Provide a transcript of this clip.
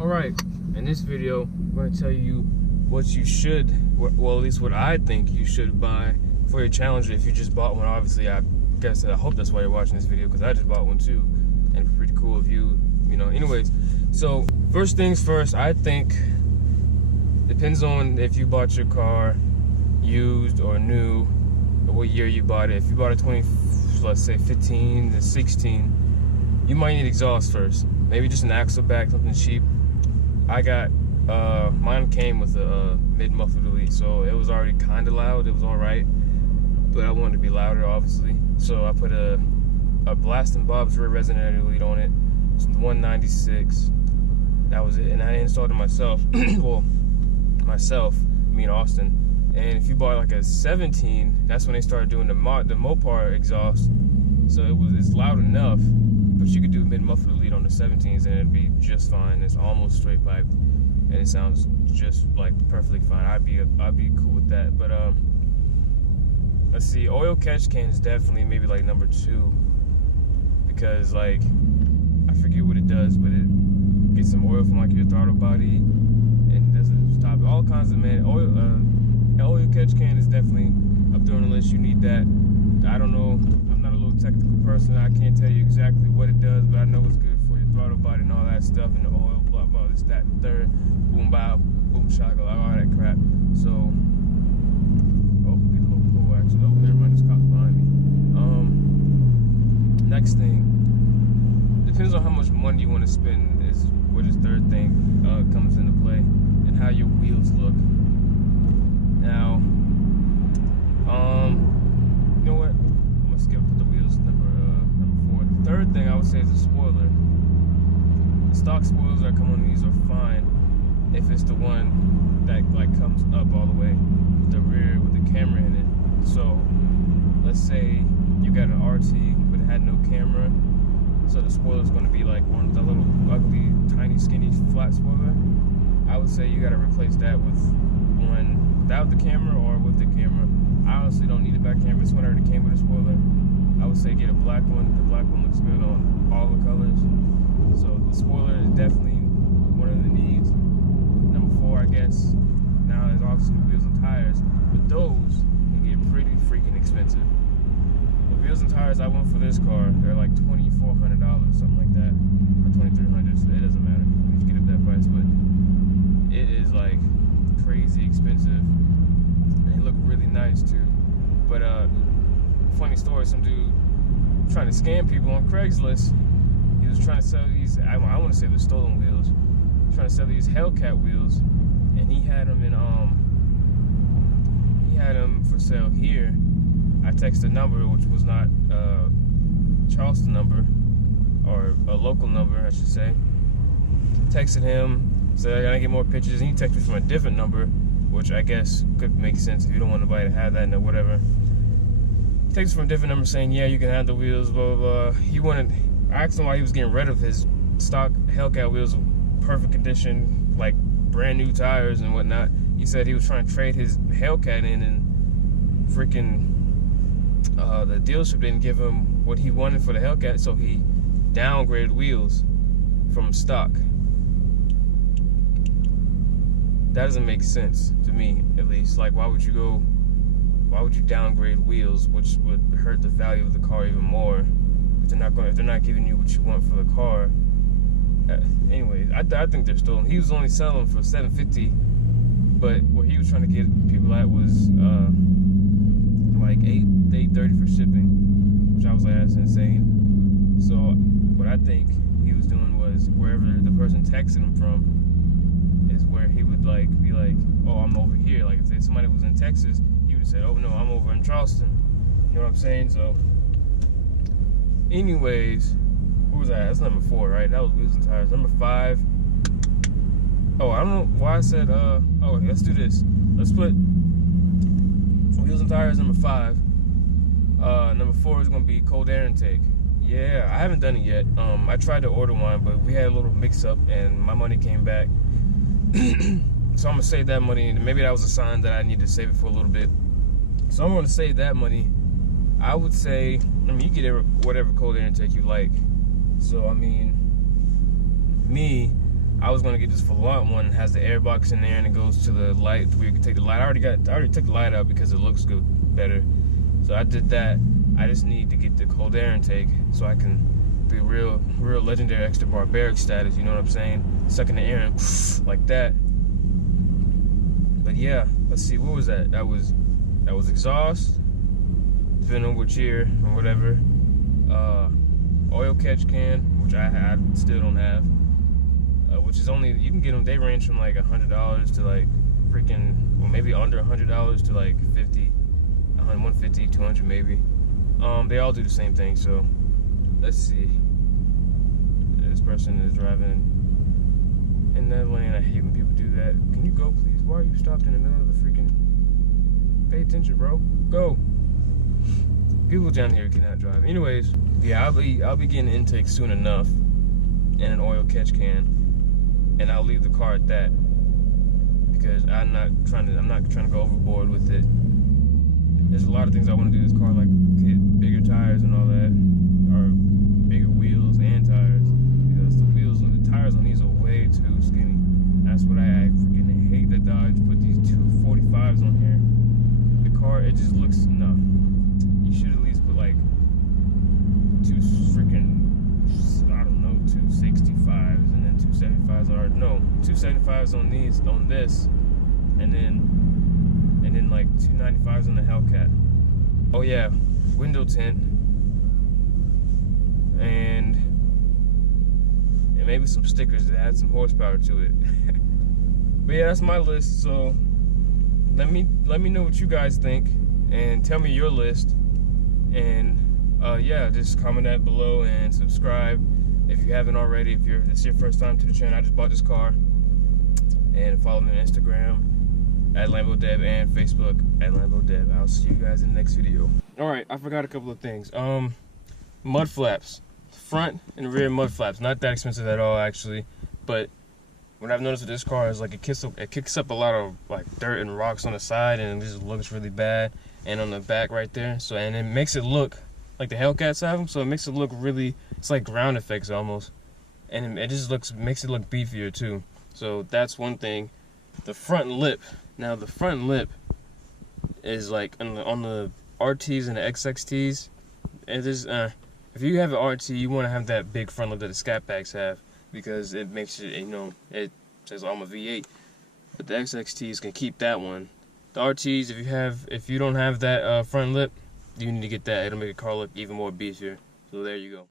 Alright, in this video, I'm going to tell you what you should, well, at least what I think you should buy for your Challenger if you just bought one. Obviously, I hope that's why you're watching this video, because I just bought one too, and it's pretty cool if you know. Anyways, so first things first, I think, depends on if you bought your car used or new, or what year you bought it. If you bought a let's say 15 to 16, you might need exhaust first. Maybe just an axle back, something cheap. I got, mine came with a mid-muffler delete, so it was already kind of loud. It was all right, but I wanted to be louder, obviously. So I put a Blast & Bob's rear resonator delete on it. It's 196. That was it, and I installed it myself. Well, me and Austin. And if you bought like a 17, that's when they started doing the Mopar exhaust. So it's loud enough, but you could do a mid-muffler delete on the 17s and it'd be just fine. It's almost straight piped, and it sounds just like perfectly fine. I'd be cool with that. But let's see, oil catch can is definitely maybe like number 2, because like I forget what it does, but it gets some oil from like your throttle body and doesn't stop all kinds of oil catch can is definitely up there on the list. You need that. I don't know, I'm not a little technical person. I can't tell you exactly what it does, but I know it's good for your throttle body and all that stuff, and the oil, blah blah, this, that, and the third, boom bow, boom shaka, all that crap. So, oh, get a little pull action. Oh, never mind, there's cops behind me. Next thing, depends on how much money you want to spend is where this third thing comes into play, and how your wheels look. Now, you know what? I'm gonna skip the wheels number 4. The third thing I would say is a spoiler. The stock spoilers that come on these are fine if it's the one that like comes up all the way with the rear with the camera in it. So let's say you got an RT but it had no camera, so the spoiler is gonna be like one of the little ugly, tiny, skinny, flat spoiler. I would say you gotta replace that with one without the camera or with the camera. I honestly don't need a back camera. This one already came with a spoiler. I would say get a black one. The black one looks good on all the colors. So the spoiler is definitely one of the needs. Number 4, I guess, now there's obviously wheels and tires, but those can get pretty freaking expensive. The wheels and tires I want for this car, they're like $2,400, something like that, or $2,300. So it doesn't matter if you get up that price, but it is like crazy expensive. They look really nice too. But funny story, some dude trying to scam people on Craigslist. He was trying to sell these, I want to say they're stolen wheels, trying to sell these Hellcat wheels, and he had them in for sale here. I texted a number which was not Charleston number, or a local number I should say. Texted him, said I gotta get more pictures, and he texted me from a different number, which I guess could make sense if you don't want nobody to have that or whatever. He texted from a different number saying, yeah, you can have the wheels, blah, blah, blah. I asked him why he was getting rid of his stock Hellcat wheels, perfect condition, like brand new tires and whatnot. He said he was trying to trade his Hellcat in, and freaking the dealership didn't give him what he wanted for the Hellcat, so he downgraded wheels from stock. That doesn't make sense to me, at least. Like, why would you downgrade wheels, which would hurt the value of the car even more if they're not giving you what you want for the car. Anyways, I think they're stolen. He was only selling for $750, but what he was trying to get people at was like $830 for shipping, which I was like, that's insane. So what I think he was doing was, wherever the person texted him from is where he would like be like, oh, I'm over here. Like if somebody was in Texas, he would have said, oh no, I'm over in Charleston. You know what I'm saying? So anyways, what was that? That's number 4, right? That was wheels and tires. Number 5. Oh, I don't know why I said oh, let's do this. Let's put wheels and tires number 5. Number 4 is gonna be cold air intake. Yeah, I haven't done it yet. I tried to order one, but we had a little mix up and my money came back. So I'm gonna save that money, and maybe that was a sign that I need to save it for a little bit. So I'm gonna save that money. I would say, I mean, you get whatever cold air intake you like. So I mean, me, I was gonna get this Volant one. It has the air box in there and it goes to the light where you can take the light. I already took the light out because it looks good better. So I did that. I just need to get the cold air intake so I can be real legendary extra barbaric status. You know what I'm saying? Sucking the air in like that. But yeah, let's see. What was that? That was exhaust. Depending on which year or whatever. Oil catch can, which I still don't have. Which is only, you can get them, they range from like $100 to like freaking, well, maybe under $100 to like 50, 150, 200 maybe. They all do the same thing. So let's see. This person is driving in that lane. I hate when people do that. Can you go, please? Why are you stopped in the middle of the freaking? Pay attention, bro. Go. People down here cannot drive. Anyways, yeah, I'll be getting intake soon enough, and an oil catch can, and I'll leave the car at that because I'm not trying to go overboard with it. There's a lot of things I want to do with this car, like get bigger tires and all that, or bigger wheels and tires, because the tires on these are way too skinny. That's what I freaking hate that Dodge put these 245s on here. The car, it just looks, no. You should at least put like two freaking, I don't know, 265s and then 275s, or no, 275s on these, on this, and then like 295s on the Hellcat. Oh yeah, window tint, and maybe some stickers that add some horsepower to it. But yeah, that's my list. So let me know what you guys think, and tell me your list. And yeah, just comment that below and subscribe if you haven't already. If it's your first time to the channel, I just bought this car. And follow me on Instagram at LamboDEB and Facebook at LamboDEB. I'll see you guys in the next video. Alright, I forgot a couple of things. Mud flaps. Front and rear mud flaps. Not that expensive at all, actually. But what I've noticed with this car is like it kicks up a lot of like dirt and rocks on the side, and it just looks really bad. And on the back right there, so, and it makes it look like the Hellcats have them, so it makes it look really, it's like ground effects almost, and it just makes it look beefier too. So that's one thing. The front lip, now the front lip is like on the RTs and the XXTs. It is if you have an RT, you want to have that big front lip that the Scat Packs have, because it makes it, you know, it says I'm a V8, but the XXTs can keep that one. The RTs, if you don't have that front lip, you need to get that. It'll make a car look even more beefier. So there you go.